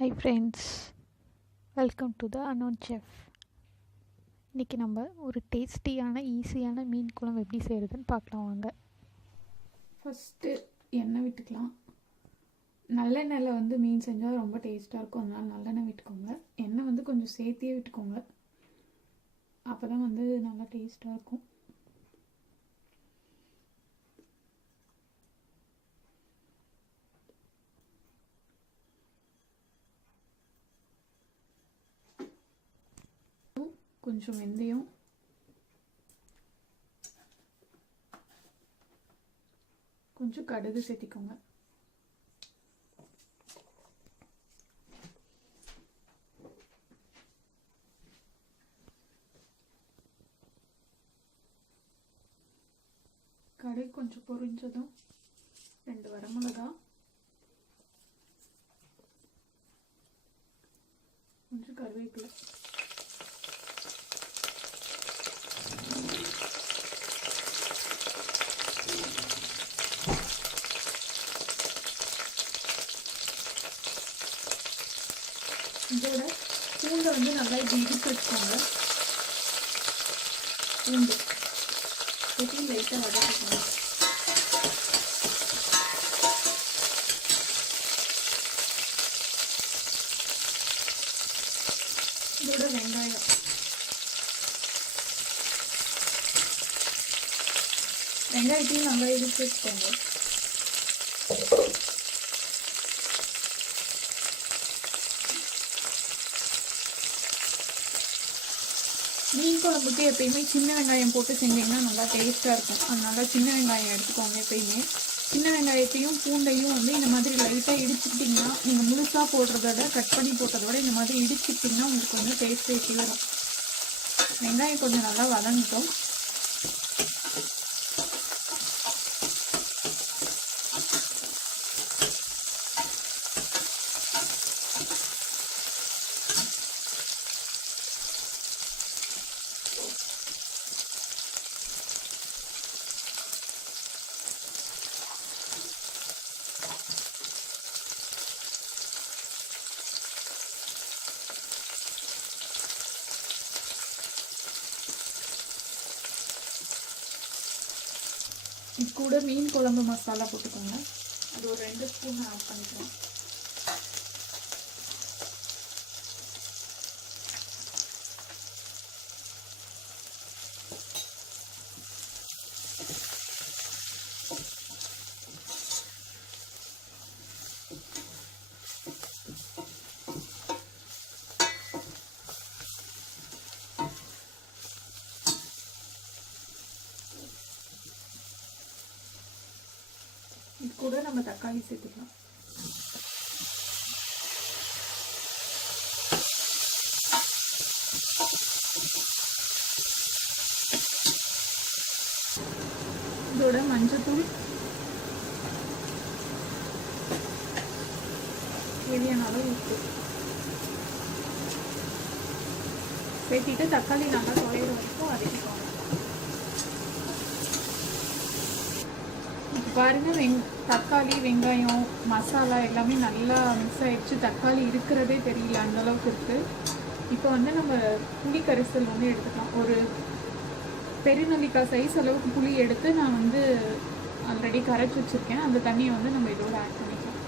Hi friends, welcome to the unknown chef. இன்றைக்கி நம்ம ஒரு டேஸ்டியான ஈஸியான மீன் குழம்பு எப்படி செய்கிறதுன்னு பார்க்கலாம் வாங்க. ஃபஸ்ட்டு எண்ணெய் விட்டுக்கலாம். நல்லெண்ணெயில் மீன் செஞ்சால் ரொம்ப டேஸ்ட்டாக இருக்கும், அதனால் நல்லெண்ணெய் விட்டுக்கோங்க. எண்ணெய் கொஞ்சம் சேர்த்தியே விட்டுக்கோங்க, அப்போ தான் நல்லா டேஸ்ட்டாக இருக்கும். கொஞ்சம் வெந்தயம், கொஞ்சம் கடுகு சேர்த்திக்கோங்க. கடுகு கொஞ்சம் பொரிஞ்சதும் 2 வரமிளகா, கொஞ்சம் கருவேப்பிலை, இதோட பூண்டை நல்லா இப்படி இடிச்சு வச்சுக்கோங்க. பூண்டு கொட்டி லைட்டாக வதக்கிக்கோங்க. இதோட வெங்காயத்தையும் நல்லா இடிச்சு வச்சுக்கோங்க. மீன் குழம்புக்கு எப்பயுமே சின்ன வெங்காயம் போட்டு செஞ்சிங்கன்னா நல்லா டேஸ்ட்டாக இருக்கும். அதனால சின்ன வெங்காயம் எடுத்துக்கோங்க. எப்பயுமே சின்ன வெங்காயத்தையும் பூண்டையும் இந்த மாதிரி லைட்டாக இடிச்சுக்கிட்டிங்கன்னா, நீங்கள் முழுசாக போடுறதோட கட் பண்ணி போட்டதோட இந்த மாதிரி இடிச்சுக்கிட்டிங்கன்னா உங்களுக்கு டேஸ்ட் பேசி வரும். வெங்காயம் கொஞ்சம் நல்லா வதங்கட்டும். இது கூட மீன் குழம்பு மசாலா போட்டுக்கோங்க. அது ஒரு 2 ஸ்பூன் ஆட் பண்ணிக்கலாம். இது கூட நம்ம தக்காளி சேர்த்துக்கலாம். இதோட மஞ்சத்தூள், தேவையான அளவு உப்பு சேர்த்திட்டு தக்காளி நல்லா குழையிற வரைக்கும் வதக்கிக்கோங்க. பாருங்க, தக்காளி வெங்காயம் மசாலா எல்லாமே நல்லா மிக்ஸ் ஆயிடுச்சு. தக்காளி இருக்கிறதே தெரியல, அந்த அளவுக்கு இருக்கு. இப்போ நம்ம புளி கரைசல் எடுத்துக்கலாம். ஒரு பெருநெல்லிக்காய் சைஸ் அளவுக்கு புளி எடுத்து நான் ஆல்ரெடி கரைச்சி வச்சிருக்கேன். அந்த தண்ணியை நம்ம இதோட ஆட் பண்ணிக்கலாம்.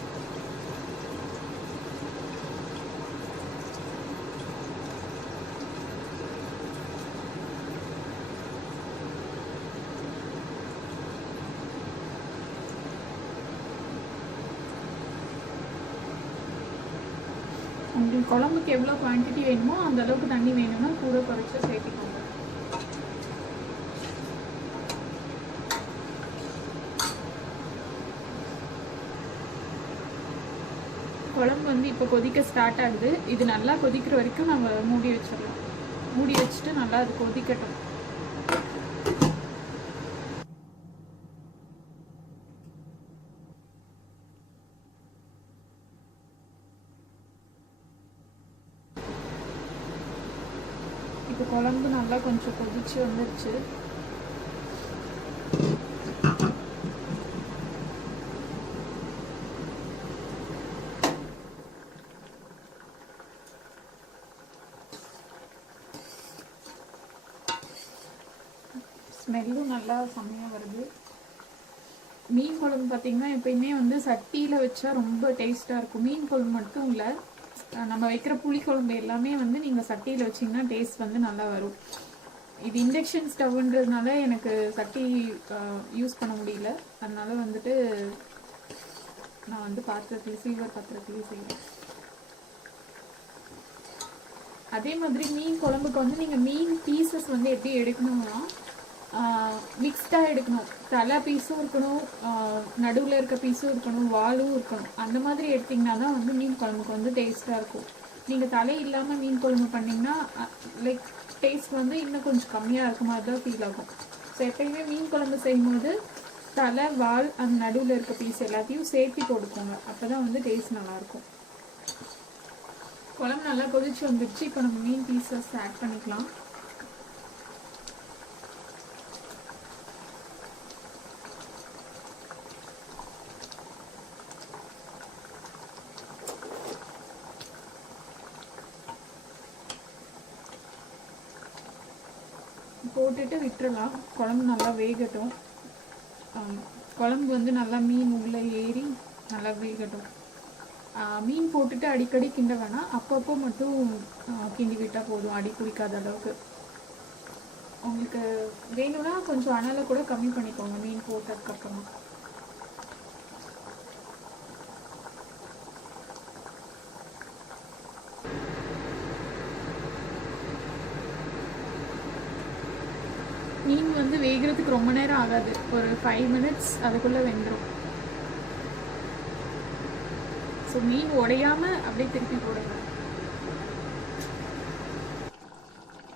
உங்களுக்கு குழம்புக்கு எவ்வளோ குவான்டிட்டி வேணுமோ அந்த அளவுக்கு தண்ணி வேணும்னா கூட குறைச்சி சேர்த்துக்கோங்க. குழம்பு இப்போ கொதிக்க ஸ்டார்ட் ஆகுது. இது நல்லா கொதிக்கிற வரைக்கும் நம்ம மூடி வச்சிடலாம். மூடி வச்சுட்டு நல்லா அது கொதிக்கட்டும். இப்போ குழம்பு நல்லா கொஞ்சம் கொதிச்சு வந்துருச்சு. ஸ்மெல்லும் நல்லா செம்மையாக வருது. மீன் குழம்பு பார்த்திங்கன்னா எப்பயுமே வந்து சட்டியில் வச்சா ரொம்ப டேஸ்ட்டாக இருக்கும். மீன் குழம்பு மட்டும் இல்லை, நம்ம வைக்கிற புளி குழம்பு எல்லாமே வந்து நீங்கள் சட்டியில் வச்சிங்கன்னா டேஸ்ட் வந்து நல்லா வரும். இது இண்டக்ஷன் ஸ்டவ்ன்றதுனால எனக்கு சட்டி யூஸ் பண்ண முடியல. அதனால வந்துட்டு நான் வந்து பாத்திரத்துலேயே, சில்வர் பாத்திரத்துலேயே செய்கிறேன். அதே மாதிரி மீன் குழம்புக்கு வந்து நீங்கள் மீன் பீசஸ் வந்து எப்படி எடுக்கணும்னா மிக்ஸ்டாக எடுக்கணும். தலை பீஸும் இருக்கணும், நடுவில் இருக்க பீஸும் இருக்கணும், வாலும் இருக்கணும். அந்த மாதிரி எடுத்திங்கன்னா தான் வந்து மீன் குழம்புக்கு வந்து டேஸ்ட்டாக இருக்கும். நீங்கள் தலை இல்லாமல் மீன் குழம்பு பண்ணிங்கன்னா லைக் டேஸ்ட் வந்து இன்னும் கொஞ்சம் கம்மியாக இருக்க மாதிரி தான் ஃபீல் ஆகும். ஸோ எப்பயுமே மீன் குழம்பு செய்யும்போது தலை, வால், அந்த நடுவில் இருக்க பீஸ் எல்லாத்தையும் சேர்த்து போட்டுக்கோங்க. அப்போ தான் வந்து டேஸ்ட் நல்லாயிருக்கும். குழம்பு நல்லா கொதிச்சு வந்துடுச்சு. இப்போ நம்ம மீன் பீசஸ் ஆட் பண்ணிக்கலாம். போட்டுட்டு விட்டுறலாம். குழம்பு நல்லா வேகட்டும். குழம்பு வந்து நல்லா மீன் உள்ளே ஏறி நல்லா வேகட்டும். மீன் போட்டுட்டு அடிக்கடி கிண்ட வேணாம், அப்பப்போ மட்டும் கிண்டி விட்டால் போதும், அடி பிடிக்காத அளவுக்கு. உங்களுக்கு வேணும்னா கொஞ்சம் அனலை கூட கம்மி பண்ணிக்கோங்க மீன் போட்டதுக்கப்புறமா. மீன் வந்து வேகிறதுக்கு ரொம்ப நேரம் ஆகாது, ஒரு 5 minutes அதுக்குள்ளே வெந்துடும். ஸோ மீன் உடையாமல் அப்படியே திருப்பி போடுங்க.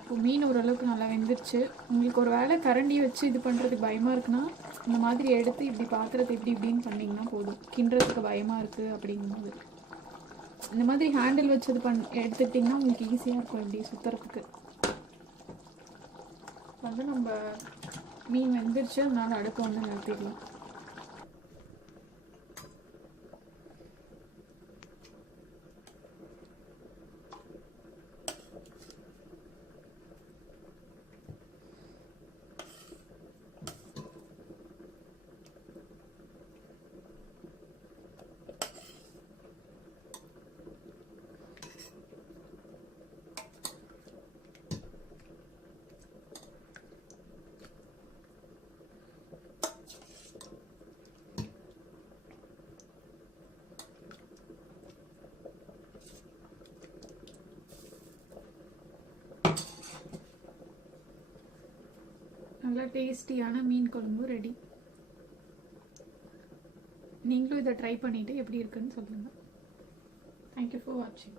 இப்போ மீன் ஓரளவுக்கு நல்லா வெந்துருச்சு. உங்களுக்கு ஒரு வேளை கரண்டி வச்சு இது பண்ணுறதுக்கு பயமாக இருக்குன்னா இந்த மாதிரி எடுத்து இப்படி பாத்திரத்தை இப்படின்னு பண்ணிங்கன்னா போதும். கிண்டுறதுக்கு பயமாக இருக்குது அப்படிங்கும்போது இந்த மாதிரி ஹேண்டில் வச்சு இது எடுத்துட்டிங்கன்னா உங்களுக்கு ஈஸியாக இருக்கும் இப்படி சுற்றுறதுக்கு. வந்து நம்ம மீன் வெந்துருச்சு, அதனால் அடுப்பு வந்து நிறுத்திடலாம். நல்லா டேஸ்டியான மீன் குழம்பு ரெடி. நீங்களும் இதை ட்ரை பண்ணிவிட்டு எப்படி இருக்குன்னு சொல்லுங்கள். தேங்க்யூ ஃபார் வாட்சிங்.